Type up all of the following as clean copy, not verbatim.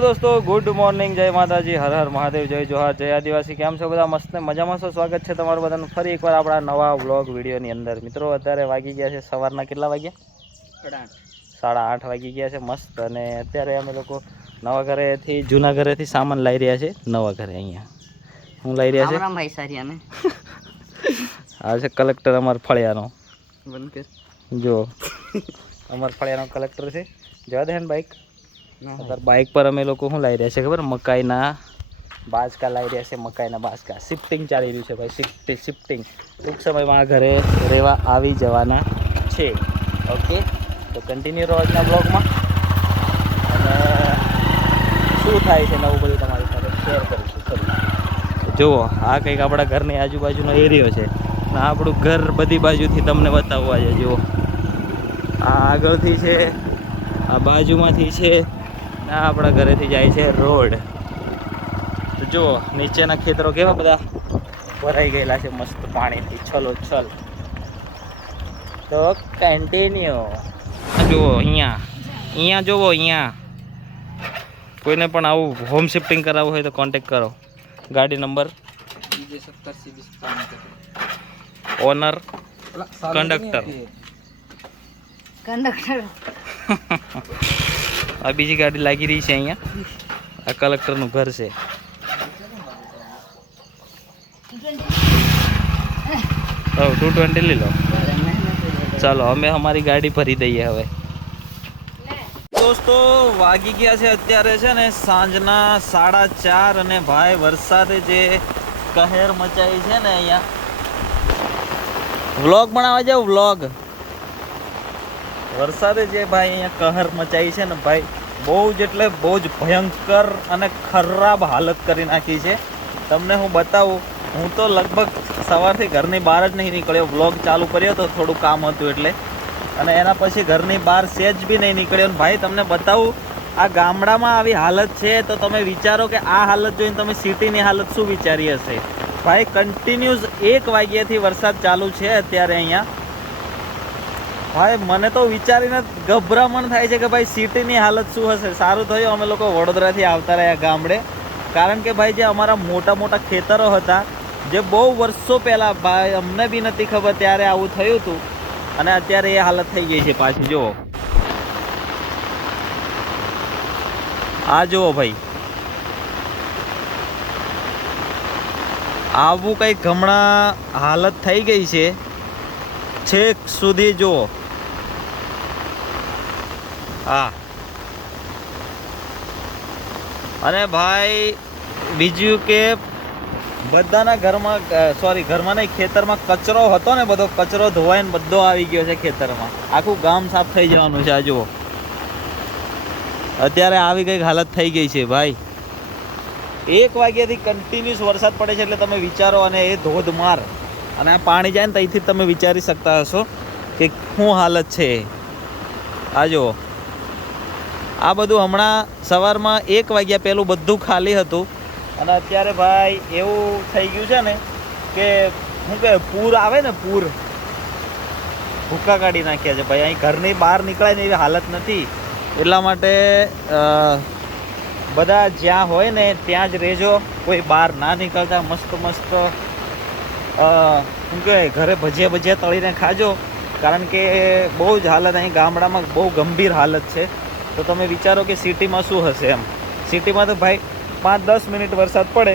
દોસ્તો good morning, જય માતાજી, હર હર મહાદેવ, જય જોહાર, જય આદિવાસી. કેમ છો બધા? મસ્ત મજામાં છો? સ્વાગત છે તમારું બધાનું ફરી એકવાર આપણા નવા વ્લોગ વિડીયોની અંદર. મિત્રો અત્યારે વાગી ગયા છે સવારના કેટલા વાગ્યા? 8:30 વાગી ગયા છે મસ્ત. અને અત્યારે અમે લોકો નવા ઘરેથી જૂના ઘરેથી સામાન લાવી રહ્યા છે નવા ઘરે. અહીંયા હું લઈ રહ્યા છે ભાઈ સારિયાને આ છે કલેક્ટર અમારા ફળિયાનો. જો અમારા ફળિયાનો કલેક્ટર છે. જવા દે ને બાઈક. અત્યારે બાઇક પર અમે લોકો શું લાવી રહ્યા છે ખબર? મકાઈના બાજકા લાવી રહ્યા છે. મકાઈના બાજકા શિફ્ટિંગ ચાલી રહ્યું છે ભાઈ. શિફ્ટિંગ ટૂંક સમયમાં આ ઘરે રહેવા આવી જવાના છે. ઓકે, તો કન્ટિન્યુ રહો આજના બ્લોગમાં. અને શું થાય છે નવું બધું તમારી સાથે શેર કરીશું. ખરું જુઓ, આ કંઈક આપણા ઘરની આજુબાજુનો એરિયો છે. અને આપણું ઘર બધી બાજુથી તમને બતાવવા છે. જુઓ, આ આગળથી છે, આ બાજુમાંથી છે, આ આપણા ઘરેથી જાય છે રોડ. તો જુઓ નીચેના ખેતરો કેવા બધા ભરાઈ ગયેલા છે મસ્ત પાણીથી છલોછલ. તો કન્ટિન્યુ જુઓ, અહીંયા જુઓ, અહીંયા કોઈને પણ આવું હોમ શિફ્ટિંગ કરાવવું હોય તો કોન્ટેક કરો. ગાડી નંબર ઓનર કંડક્ટર આ બીજી ગાડી લાગી રહી છે અહીંયા. આ કલેક્ટરનું ઘર છે. 220 લઈ લો. ચાલો અમે અમારી ગાડી ભરી દઈએ હવે. દોસ્તો વાગી ગયા છે અત્યારે છે ને સાંજના 4:30. અને ભાઈ વરસાદે જે કહેર મચાઈ છે ને અહીંયા. વ્લોગ બનાવવા જાવ વ્લોગ. વરસાદે જે ભાઈ અહીંયા કહેર મચાઈ છે ને ભાઈ, બહુ જ એટલે બહુ જ ભયંકર અને ખરાબ હાલત કરી નાખી છે. તમને હું બતાવું, હું તો લગભગ સવારથી ઘરની બહાર જ નહીં નીકળ્યો. વ્લોગ ચાલુ કર્યો તો થોડું કામ હતું એટલે, અને એના પછી ઘરની બહાર સેજ બી નહીં નીકળ્યો. ભાઈ તમને બતાવું, આ ગામડામાં આવી હાલત છે તો તમે વિચારો કે આ હાલત જોઈને તમે સિટીની હાલત શું વિચારી હશે. ભાઈ કન્ટિન્યુઅસ 1 વાગ્યાથી વરસાદ ચાલુ છે અત્યારે અહીંયા. ભાઈ મને તો વિચારીને ગભરામણ થાય છે કે ભાઈ સિટીની હાલત શું હશે. સારું થયું અમે લોકો વડોદરાથી આવતા રહ્યા ગામડે, કારણ કે ભાઈ જે અમારા મોટા મોટા ખેતરો હતા, જે બહુ વર્ષો પહેલાં ભાઈ અમને બી નથી ખબર ત્યારે આવું થયું હતું, અને અત્યારે એ હાલત થઈ ગઈ છે પાછી. જુઓ, આ જુઓ ભાઈ, આવું કંઈક હમણાં હાલત થઈ ગઈ છે છેક સુધી. જુઓ, હા. અને ભાઈ બીજું કે બધાના ઘરમાં, સોરી ઘરમાં નહીં, ખેતરમાં કચરો હતો ને, બધો કચરો ધોવાઈને બધો આવી ગયો છે ખેતરમાં. આખું ગામ સાફ થઈ જવાનું છે. આ જુઓ, અત્યારે આવી કંઈક હાલત થઈ ગઈ છે ભાઈ. 1 વાગ્યાથી કન્ટિન્યુઅસ વરસાદ પડે છે એટલે તમે વિચારો. અને એ ધોધમાર, અને આ પાણી જાય ને ત્યાંથી તમે વિચારી શકતા હશો કે શું હાલત છે. આ જુઓ, આ બધું હમણાં સવારમાં 1 વાગ્યા પહેલું બધું ખાલી હતું, અને અત્યારે ભાઈ એવું થઈ ગયું છે ને કે શું કહે, પૂર આવે ને, પૂર ભૂકા કાઢી નાખ્યા છે ભાઈ. અહીં ઘરની બહાર નીકળાય ને એવી હાલત નથી. એટલા માટે બધા જ્યાં હોય ને ત્યાં જ રહેજો, કોઈ બહાર ના નીકળતા. મસ્ત મસ્ત શું કહે, ઘરે ભજીયા તળીને ખાજો, કારણ કે બહુ જ હાલત અહીં ગામડામાં બહુ ગંભીર હાલત છે. તો તમે વિચારો કે સિટીમાં શું હશે એમ. સિટીમાં તો ભાઈ 5-10 મિનિટ વરસાદ પડે,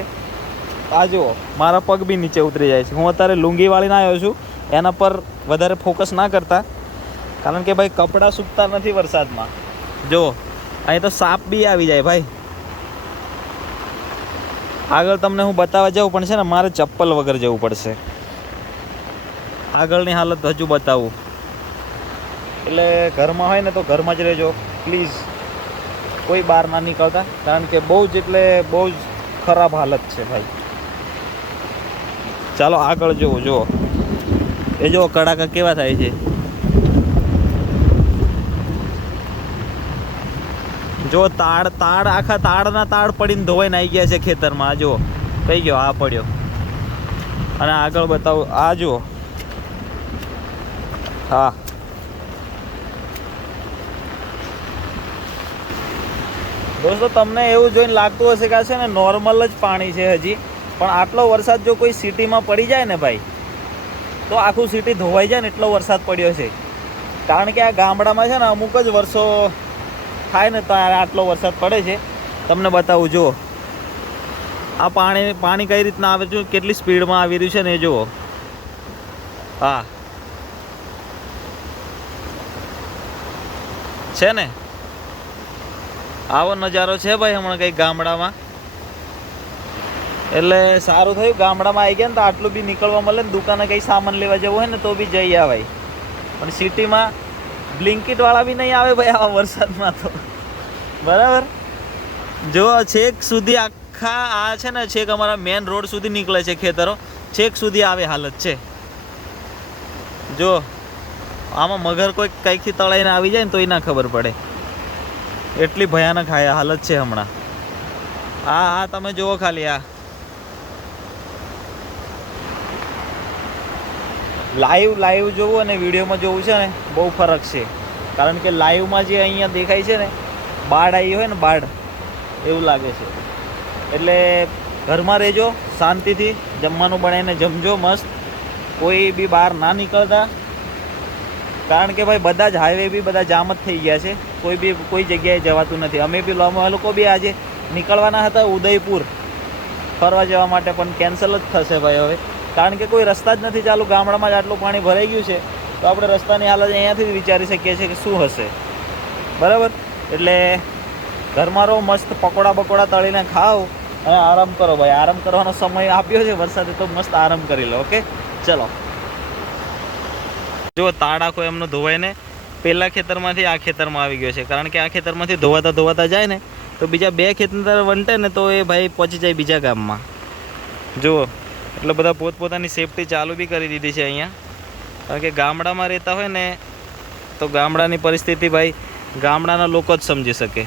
આ જુઓ મારા પગ બી નીચે ઉતરી જાય છે. હું અત્યારે લુંગી વાળીને આવ્યો છું, એના પર વધારે ફોકસ ના કરતા, કારણ કે ભાઈ કપડાં સૂકતા નથી વરસાદમાં. જુઓ, અહીં તો સાપ બી આવી જાય ભાઈ. આગળ તમને હું બતાવવા જાઉં, પણ છે ને મારે ચપ્પલ વગર જવું પડશે. આગળની હાલત હજુ બતાવું. એટલે ઘરમાં હોય ને તો ઘરમાં જ રહેજો પ્લીઝ, કોઈ બહાર ના નીકળતા, કારણ કે બહુ જ એટલે બહુ જ ખરાબ હાલત છે ભાઈ. ચાલો આગળ જુઓ. જુઓ એ જુઓ કડાકા કેવા થાય છે. જો તાડ આખા તાડના તાડ પડીને ધોવાઈને આવી ગયા છે ખેતરમાં. જુઓ કઈ ગયો, આ પડ્યો. અને આગળ બતાવું, આ જુઓ, હા દોસ્તો તમને એવું જોઈને લાગતું હશે કે આ છે ને નોર્મલ જ પાણી છે હજી, પણ આટલો વરસાદ જો કોઈ સિટીમાં પડી જાય ને ભાઈ તો આખું સિટી ધોવાઈ જાય ને એટલો વરસાદ પડ્યો છે. કારણ કે આ ગામડામાં છે ને અમુક જ વર્ષો થાય ને ત્યારે આટલો વરસાદ પડે છે. તમને બતાવું જુઓ આ પાણી કઈ રીતના આવે છે, કેટલી સ્પીડમાં આવી રહ્યું છે ને એ જુઓ. હા છે ને આવો નજારો છે ભાઈ હમણાં કંઈક ગામડામાં. એટલે સારું થયું ગામડામાં આવી ગયા ને તો આટલું બી નીકળવા મળે ને, દુકાને કંઈ સામાન લેવા જવું હોય ને તો બી જઈ આવાય. પણ સિટીમાં બ્લિંકિટ વાળા બી નહીં આવે ભાઈ આવા વરસાદમાં તો. બરાબર જો છેક સુધી આખા આ છે ને છેક અમારા મેન રોડ સુધી નીકળે છે ખેતરો, છેક સુધી આવે હાલત છે. જો આમાં મગર કોઈ કંઈકથી તળાઈને આવી જાય ને તોય ના ખબર પડે, એટલી ભયાનક હાલત છે હમણાં. હા તમે જુઓ ખાલી આ લાઈવ જોવું અને વિડીયોમાં જોવું છે ને બહુ ફરક છે. કારણ કે લાઈવમાં જે અહીંયા દેખાય છે ને બાઢ આવી હોય ને બાઢ એવું લાગે છે. એટલે ઘરમાં રહેજો શાંતિથી, જમવાનું બનાવીને જમજો મસ્ત, કોઈ બી બહાર ના નીકળતા. કારણ કે ભાઈ બધા જ હાઈવે બી બધા જામ જ થઈ ગયા છે, કોઈ જગ્યાએ જવાતું નથી. અમે બી લોકો બી આજે નીકળવાના હતા ઉદયપુર ફરવા જવા માટે, પણ કેન્સલ જ થશે ભાઈ હવે. કારણ કે કોઈ રસ્તા જ નથી ચાલુ, ગામડામાં જ આટલું પાણી ભરાઈ ગયું છે તો આપણે રસ્તાની હાલત અહીંયાથી જ વિચારી શકીએ છીએ કે શું હશે. બરાબર એટલે ઘરમાં રહો, મસ્ત પકોડા તળીને ખાઓ અને આરામ કરો ભાઈ. આરામ કરવાનો સમય આપ્યો છે વરસાદે તો મસ્ત આરામ કરી લો. ઓકે ચલો. જો તાડ આખો એમનો ધોવાઈને પહેલાં ખેતરમાંથી આ ખેતરમાં આવી ગયો છે. કારણ કે આ ખેતરમાંથી ધોવાતા જાય ને તો બીજા 2 ખેતર વંટે ને તો એ ભાઈ પહોંચી જાય બીજા ગામમાં. જુઓ એટલે બધા પોતપોતાની સેફટી ચાલુ બી કરી દીધી છે અહીંયા. કારણ કે ગામડામાં રહેતા હોય ને તો ગામડાની પરિસ્થિતિ ભાઈ ગામડાના લોકો જ સમજી શકે.